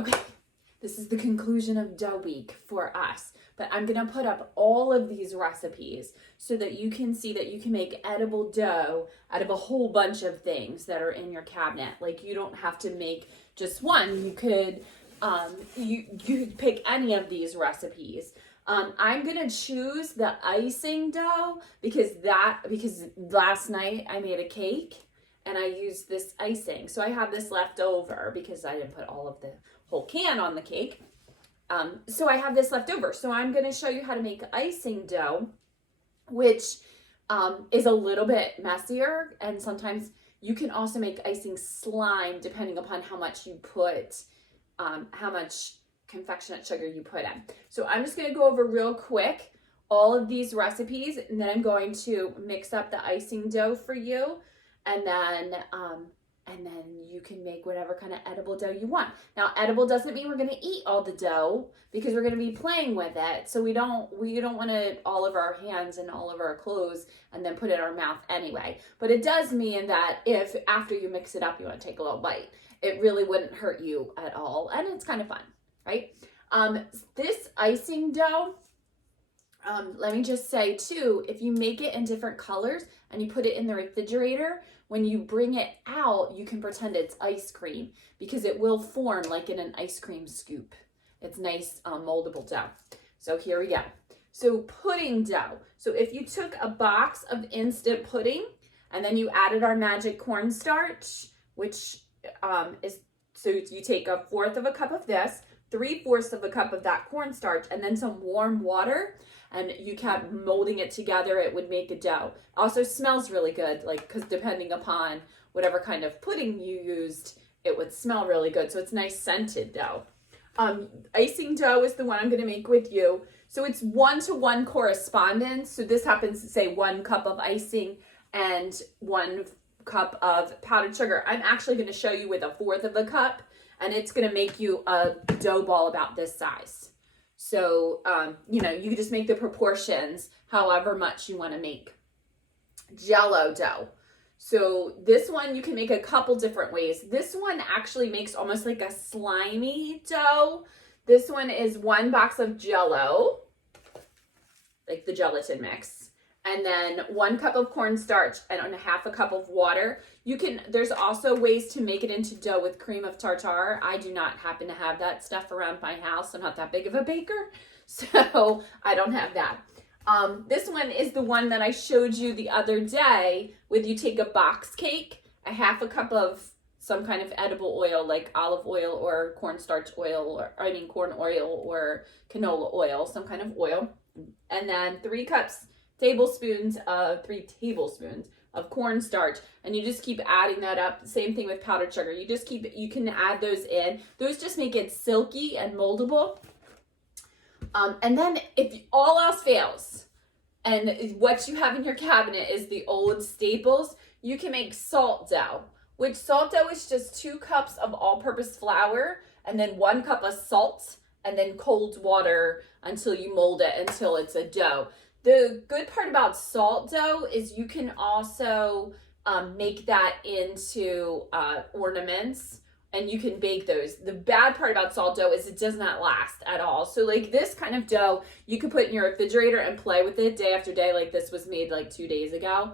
Okay, this is the conclusion of dough week for us, but I'm gonna put up all of these recipes so that you can see that you can make edible dough out of a whole bunch of things that are in your cabinet. Like, you don't have to make just one. You could you could pick any of these recipes. I'm gonna choose the icing dough because last night I made a cake and I used this icing. So I have this left over because I didn't put all of the whole can on the cake. So I have this left over. So I'm gonna show you how to make icing dough, which is a little bit messier, and sometimes you can also make icing slime depending upon how much you put, how much confectionate sugar you put in. So I'm just gonna go over real quick all of these recipes, and then I'm going to mix up the icing dough for you, and then you can make whatever kind of edible dough you want. Now, edible doesn't mean we're gonna eat all the dough because we're gonna be playing with it. So we don't want to all of our hands and all of our clothes and then put it in our mouth anyway. But it does mean that if after you mix it up, you want to take a little bite, it really wouldn't hurt you at all, and it's kind of fun, right? This icing dough, let me just say too, if you make it in different colors and you put it in the refrigerator, when you bring it out, you can pretend it's ice cream because it will form like in an ice cream scoop. It's nice moldable dough. So here we go. So pudding dough. So if you took a box of instant pudding and then you added our magic cornstarch, which so you take 1/4 of a cup of this, 3/4 of a cup of that cornstarch, and then some warm water, and you kept molding it together, it would make a dough. Also smells really good, like, because depending upon whatever kind of pudding you used, it would smell really good. So it's nice scented dough. Icing dough is the one I'm going to make with you. So it's 1-to-1 correspondence. So this happens to say 1 cup of icing and 1 cup of powdered sugar. I'm actually going to show you with 1/4 of a cup, and it's going to make you a dough ball about this size. So, you know, you just make the proportions however much you want to make. Jello dough. So this one you can make a couple different ways. This one actually makes almost like a slimy dough. This one is 1 box of Jello, like the gelatin mix, and then 1 cup of cornstarch and 1/2 cup of water. There's also ways to make it into dough with cream of tartar. I do not happen to have that stuff around my house. I'm not that big of a baker, so I don't have that. This one is the one that I showed you the other day with you take a box cake, 1/2 cup of some kind of edible oil like olive oil or cornstarch oil, or corn oil or canola oil, some kind of oil, and then 3 tablespoons of cornstarch, and you just keep adding that up. Same thing with powdered sugar. You can add those in. Those just make it silky and moldable. And then if all else fails and what you have in your cabinet is the old staples, you can make salt dough, which salt dough is just 2 cups of all-purpose flour and then 1 cup of salt and then cold water until you mold it until it's a dough. The good part about salt dough is you can also make that into ornaments, and you can bake those. The bad part about salt dough is it does not last at all. So like this kind of dough, you could put in your refrigerator and play with it day after day. Like this was made like 2 days ago.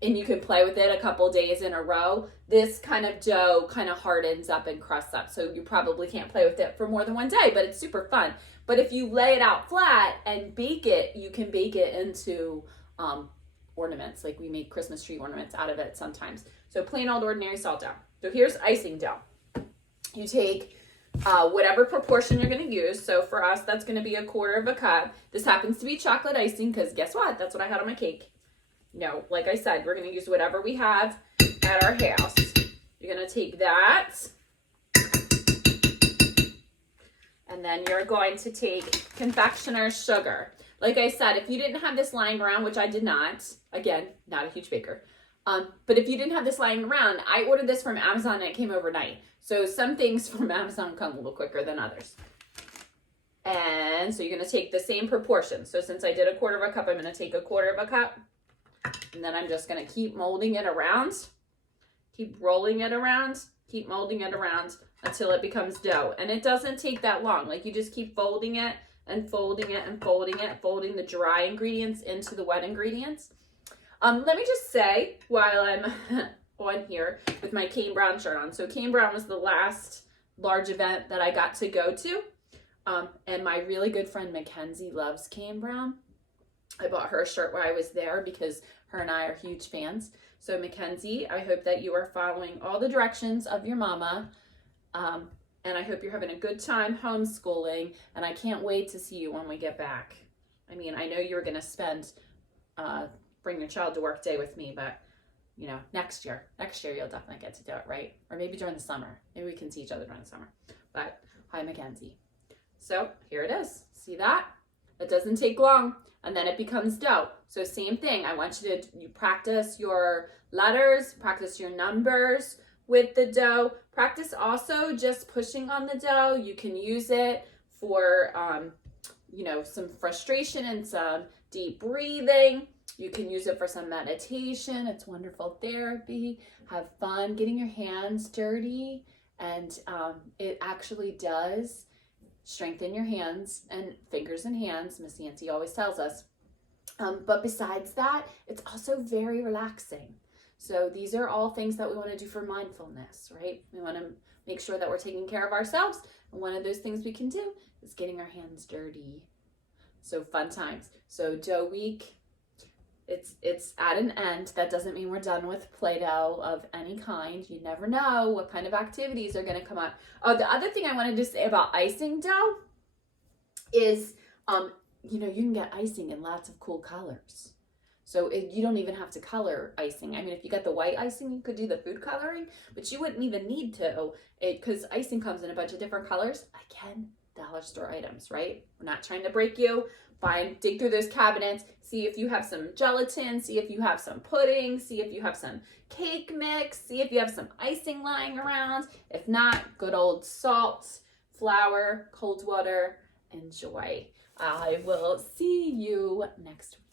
And you can play with it a couple days in a row. This kind of dough kind of hardens up and crusts up. So you probably can't play with it for more than 1 day, but it's super fun. But if you lay it out flat and bake it, you can bake it into ornaments. Like we make Christmas tree ornaments out of it sometimes. So plain old ordinary salt dough. So here's icing dough. You take whatever proportion you're going to use. So for us, that's going to be 1/4 of a cup. This happens to be chocolate icing because guess what? That's what I had on my cake. No, like I said, we're going to use whatever we have at our house. You're going to take that. And then you're going to take confectioner's sugar. Like I said, if you didn't have this lying around, which I did not, again, not a huge baker, but if you didn't have this lying around, I ordered this from Amazon and it came overnight. So some things from Amazon come a little quicker than others. And so you're going to take the same proportion. So since I did 1/4 of a cup, I'm going to take 1/4 of a cup. And then I'm just going to keep molding it around. Keep rolling it around Keep molding it around until it becomes dough. And it doesn't take that long. Like you just keep folding it and folding it and folding it, folding the dry ingredients into the wet ingredients. Let me just say while I'm on here with my Kane Brown shirt on. So Kane Brown was the last large event that I got to go to. And my really good friend Mackenzie loves Kane Brown. I bought her a shirt while I was there because her and I are huge fans. So Mackenzie, I hope that you are following all the directions of your mama. And I hope you're having a good time homeschooling. And I can't wait to see you when we get back. I mean, I know you're going to spend bring your child to work day with me, but you know, next year you'll definitely get to do it, right? Or maybe during the summer. Maybe we can see each other during the summer. But hi, Mackenzie. So here it is. See that? It doesn't take long. And then it becomes dough. So same thing. I want you practice your letters, practice your numbers with the dough. Practice also just pushing on the dough. You can use it for, you know, some frustration and some deep breathing. You can use it for some meditation. It's wonderful therapy. Have fun getting your hands dirty. And it actually does strengthen your hands and fingers and hands. Miss Nancy always tells us. But besides that, it's also very relaxing. So these are all things that we want to do for mindfulness, right? We want to make sure that we're taking care of ourselves. And one of those things we can do is getting our hands dirty. So fun times. So Dough Week, it's at an end. That doesn't mean we're done with Play-Doh of any kind. You never know what kind of activities are going to come up. Oh, the other thing I wanted to say about icing dough is, you know, you can get icing in lots of cool colors. So you don't even have to color icing. I mean, if you got the white icing, you could do the food coloring, but you wouldn't even need to, because icing comes in a bunch of different colors. Again, dollar store items, right? We're not trying to break you. Dig through those cabinets, see if you have some gelatin, see if you have some pudding, see if you have some cake mix, see if you have some icing lying around. If not, good old salt, flour, cold water. Enjoy. I will see you next week.